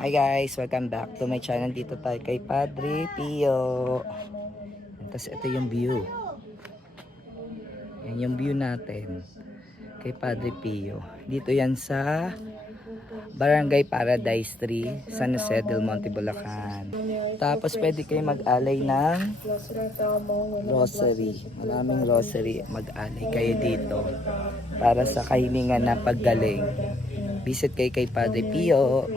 Hi guys, welcome back to my channel. Dito tayo kay Padre Pio. Tapos ito yung view. Yan yung view natin kay Padre Pio. Dito yan sa Barangay Paradise 3, San Jose del Monte, Bulacan. Tapos pwede kayo mag-alay ng rosary. Maraming rosary. Mag-alay kayo dito para sa kahilingan na paggaling. Visit kayo kay Padre Pio.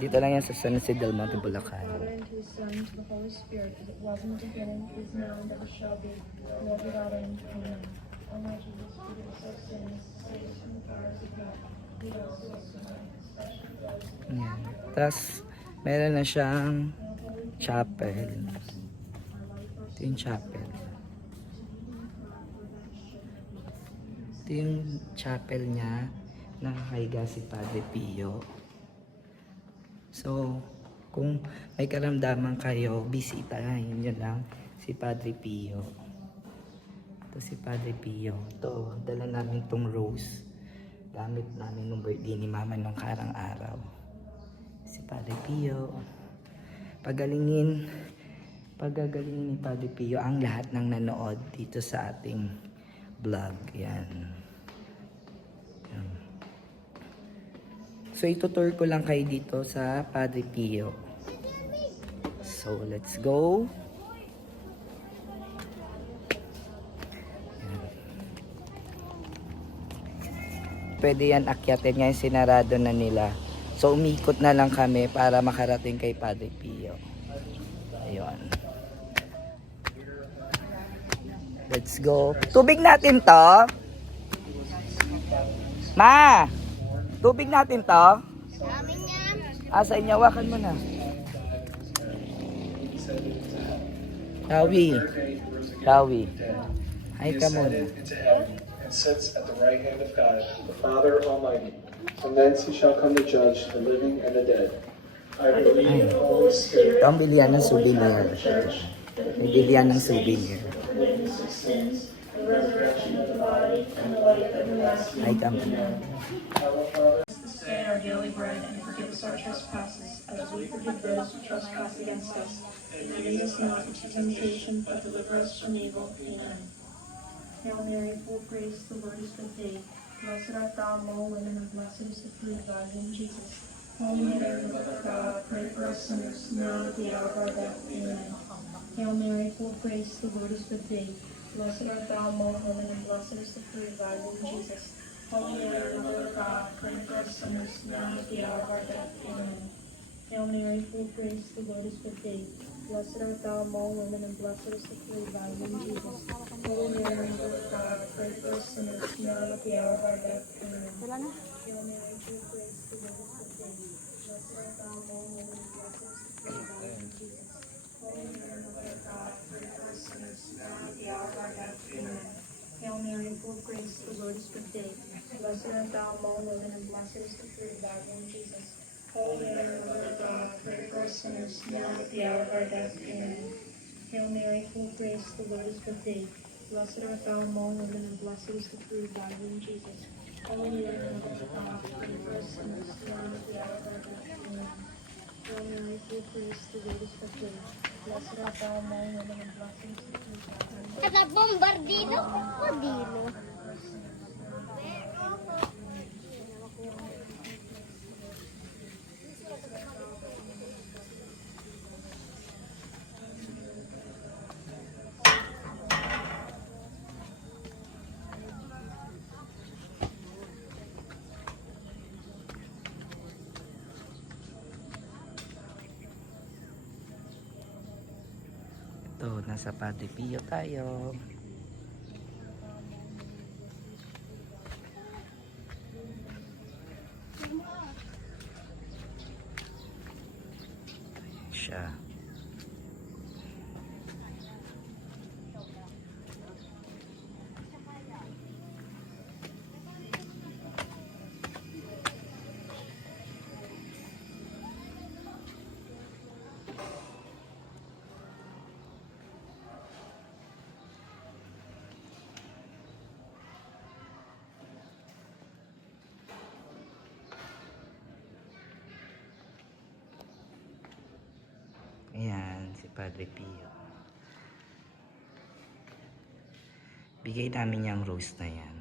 Dito lang yan sa San Jose del Monte, Bulacan. Yan. Tapos meron na siyang chapel. Ito yung chapel. Ito yung chapel niya. Nakakahiga si Padre Pio. So, kung may karamdaman kayo, bisitahin nyo lang si Padre Pio. Ito si Padre Pio. Ito, dala namin itong rose. Gamit namin nung birthday ni Mama nung karang araw. Si Padre Pio. Pagagalingin ni Padre Pio ang lahat ng nanood dito sa ating vlog. Yan. So, itutur ko lang kayo dito sa Padre Pio. So, let's go. Yan. Pwede yan akyatin, ngayon sinarado na nila. So, umikot na lang kami para makarating kay Padre Pio. Ayun. Let's go. Tubig natin to. Ma! Tubig natin to. Amin yan. Sa inyo, wakan mo na. Rawi. Ay ka muna. And sits at the right hand of God, the Father Almighty. From thence he shall come to judge the living and the dead. I believe in the Holy Spirit. Ito ang bilihan ng souvenir. May bilihan ng souvenir. Ay ka muna. Our daily bread and forgive us our trespasses, as we forgive those who trespass against us. And lead us not into temptation, but deliver us from evil. Amen. Hail Mary, full of grace, the Lord is with thee. Blessed art thou among women, and blessed is the fruit of thy womb, Jesus. Holy Mary, Mother of God, pray for us sinners, now and at the hour of our death. Amen. Hail Mary, full of grace, the Lord is with thee. Blessed art thou among women, and blessed is the fruit of thy womb, Jesus. Holy Mary, Mother of God, pray for us sinners, now and at the hour of our death. Amen. Hail Mary, full of grace, the Lord is with thee. Blessed art thou among women, and blessed is the fruit of thy womb, Jesus. Holy Mary, Mother of God, pray for us sinners, now and at the hour of our death. Amen. Hail Mary, full of grace, the Lord is with thee. Blessed art thou among women, and blessed is the fruit of thy womb, Jesus. Holy Mary, Mother of God, pray for us sinners, now and at the hour of our death. Amen. Hail Mary, full of grace, the Lord is with thee. Blessed art thou among women, and blessed is the fruit of thy womb, Jesus. Holy Mary, Mother of God, pray for us sinners, now and at the hour of our death. Amen. Hail Mary, full of grace, the Lord is with thee. Blessed art thou among women, and blessed is the fruit of thy womb, Jesus. Holy Mary, Mother of God, pray for us sinners, now and at the hour of our death. Amen. Hail Mary, full of grace, the Lord is with thee. Blessed art thou among women, and blessed is the fruit of thy womb, Jesus. Kada bombardino o dino? Ito, nasa Padre Pio tayo. Siya. Padre Pio. Bigay namin yung rose na yan.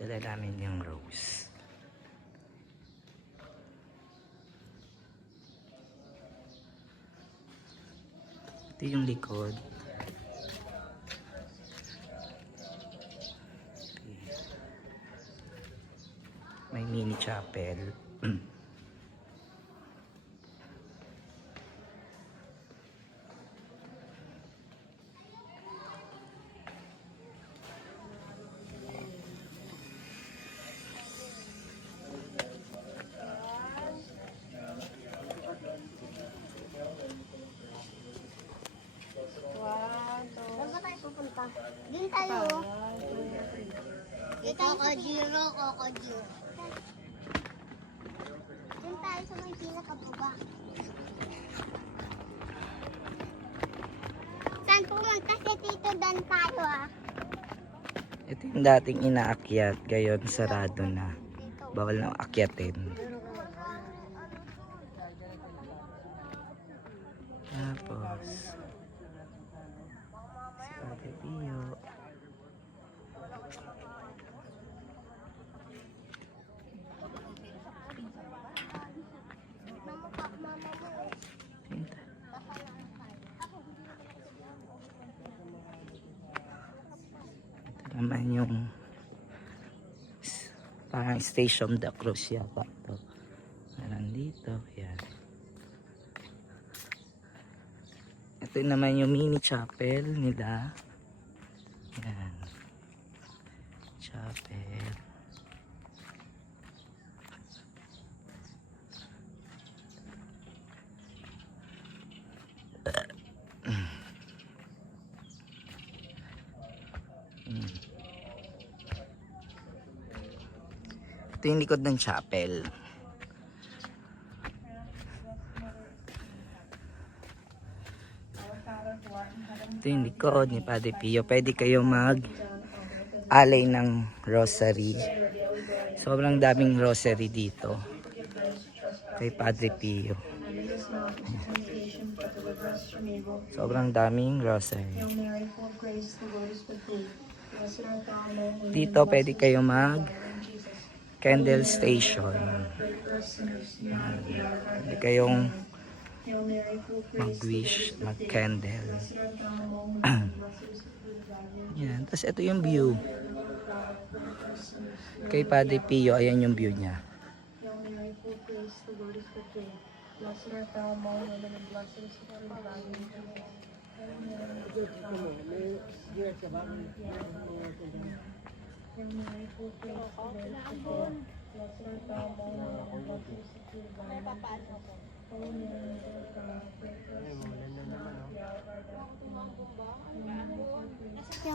Dala namin yung rose. Ito yung likod. May mini chapel. Saan ba tayo pupunta? Din tayo. Kokojiro, kokojiro. Din tayo sa may pila ka ba? Saan pumunta si Tito Dan tayo ah? Ito yung dating inaakyat, ngayon sarado na. Bawal na akyatin. Tapos, si Padre Pio. Ito naman yung parang Station da Cruz yata ito. Nandito, yan. Ito naman yung mini chapel nila. Yan. Chapel. Ito yung likod ng chapel. Ito yung likod ni Padre Pio. Pwede kayo mag-alay ng rosary. Sobrang daming rosary dito. Kay Padre Pio. Sobrang daming rosary. Dito pwede kayo mag-candle station. Pwede kayong mag-wish, mag-candle. Yan. Tapos ito yung view. Kay Padre Pio, ayan yung view niya.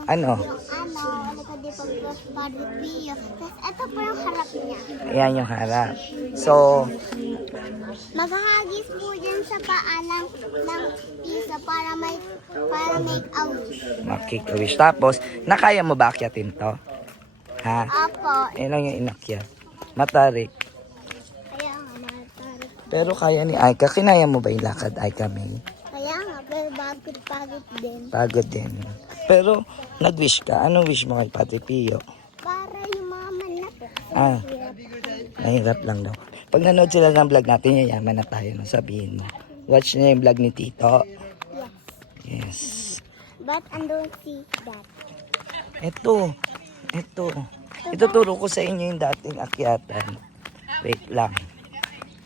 Ano? Likod di pag Padre Pio. Tapos ito pa yung harap niya. Ayan yung harap. So, Maghahagis po dyan sa paa ng pisa para make a wish. makik-wish. Tapos, nakaya mo ba akyatin to? Ha? Apo. Yan lang yung inakyat. Matarik. Kaya nga, matarik. Pero kaya ni Aika, kinaya mo ba yung lakad, Aika May? Kaya nga, pero pagod din. Pagod din. Pero, nag-wish ka. Anong wish mo kay Padre Pio? Para yumaman na po. Ah, mahirap lang daw. Pag nanood sila ng vlog natin, yayaman na tayo. No? Sabihin mo. Watch niya yung vlog ni Tito. Yes. Yes. But I don't see that. Ito. Ituturo ko sa inyo yung dating akyatan. Wait lang.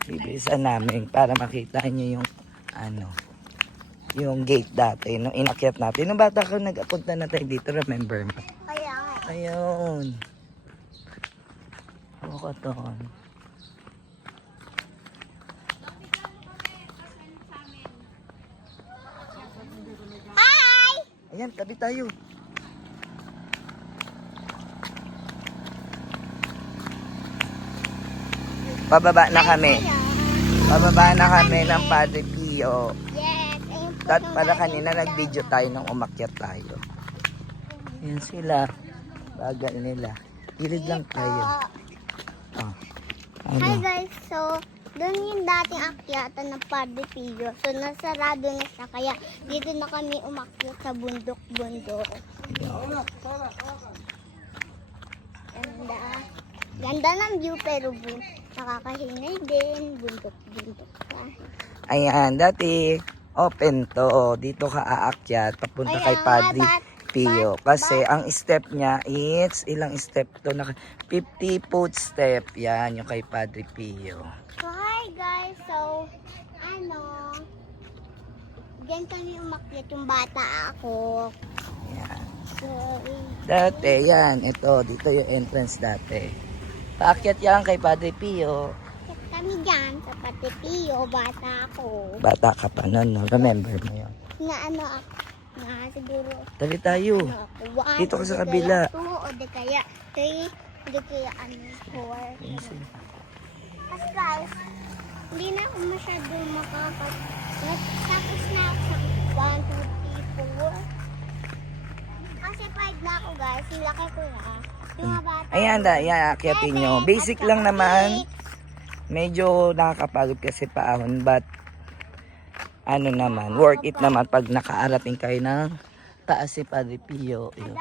Bibilisan namin para makita nyo yung yung gate dati. Nung inakyat natin. Nung bata ko nag-apunta na tayo dito. Remember mo? Kaya nga. Ayun. Ako to. Hi! Ayan, tabi tayo. Pababa na kami. Pababa na kami ng Padre Pio. Yes. Ayun po. At para kanina nag-video tayo nung umakyat tayo. Yan sila. Bagal nila. Ilid lang tayo. Oh. Ano? Hi guys, so doon yung dating akyatan ng Padre Pio. So nasarado na siya, kaya dito na kami umakyat sa bundok-bundok. Ganda ng view, pero nakakahinay din, bundok-bundok pa. Ayan, dati open to. Dito ka aakyat papunta Kaya kay nga, Padre Pio. but- Kasi ang step niya is, ilang step to? 50 foot step. Yan, yung kay Padre Pio. So hi guys, so diyan kami umakyat yung bata ako. Yan. So, Dati, yan. Ito, dito yung entrance dati. Paakyat yan kay Padre Pio. umakyat kami dyan sa Padre Pio, bata ako. Bata ka pa nun, no? Remember mo yun. Na ako, na siguro, Dali tayo. ako, one, Dito ka o sa di kabila. Kaya 2, o di kaya 3, o di kaya 4. Kasi guys, hindi na ako masyadong tapos na ako sa 1, 2, 3, 4. Kasi 5 na ako guys, yung laki ko na. Yung mga bata. Ayan, yan, akyatin nyo. Basic lang naman. Medyo nakakapagod kasi paahon, but ano naman, worth it naman pag nakaarating kayo ng taas si Padre Pio. Yun.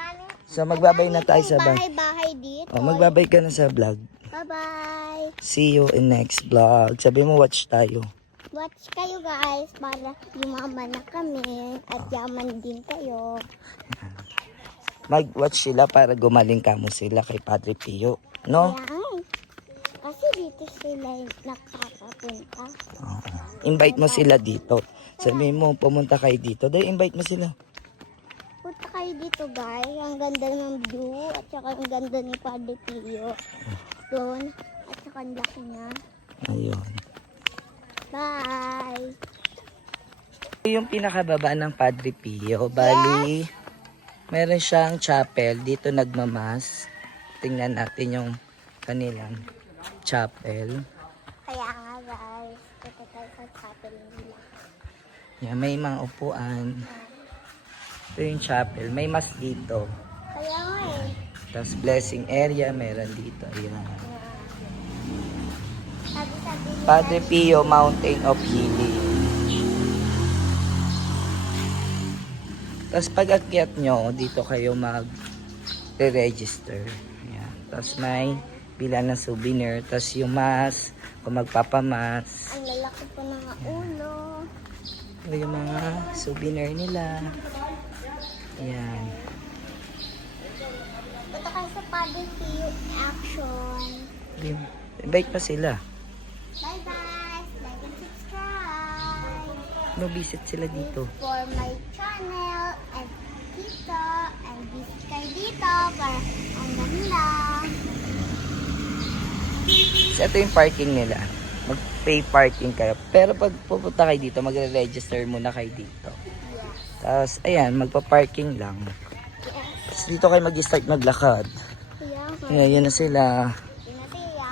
So magbabay na tayo sa vlog. Bahay-bahay dito. Oh, magbabay ka na sa vlog. Bye-bye. See you in next vlog. Sabi mo, watch tayo. Watch kayo guys para yumaman na kami at yaman din kayo. Mag-watch sila para gumaling kamo sila kay Padre Pio. No? Yan. Kasi dito sila nakakapunta. Invite mo sila dito. Sabi mo, pumunta kayo dito. Dahil invite mo sila. Punta kayo dito guys. Ang ganda ng view at saka ang ganda ni Padre Pio. Doon. At saka ang laki niya. Ayun. Bye. Yung pinakababa ng Padre Pio, bali, meron siyang chapel. Dito nagmamas. Tingnan natin yung kanilang chapel. Kaya nga guys, punta tayo sa chapel nila. Yan, may mga upuan. Ito yung chapel. May mas dito. Kaya nga eh. Tapos blessing area, meron dito. Ayan. Sabi-sabi nila, Padre Pio Mountain of Healing. Tapos pag akyat nyo, dito kayo mag-register. Ayan. Tapos may pila ng souvenir. Tapos yung mask, kung magpapamas. ang lalaki po ng ulo. Ito yung mga souvenir nila. Ayan. Punta kayo sa Padre Pio Action. Invite pa sila. Bye-bye. Like and subscribe. No, visit sila dito. For my channel and dito. And visit kayo dito para ang ganda. So, ito yung parking nila. Mag-pay parking kayo. Pero pag pupunta kayo dito, magre-register muna kayo dito. Tapos, ayan, magpa-parking lang. Tapos dito kayo mag-start maglakad. Kaya Ayan, yun na sila. pinatiya.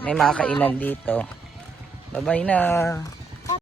May mga kainan dito. Bye-bye na.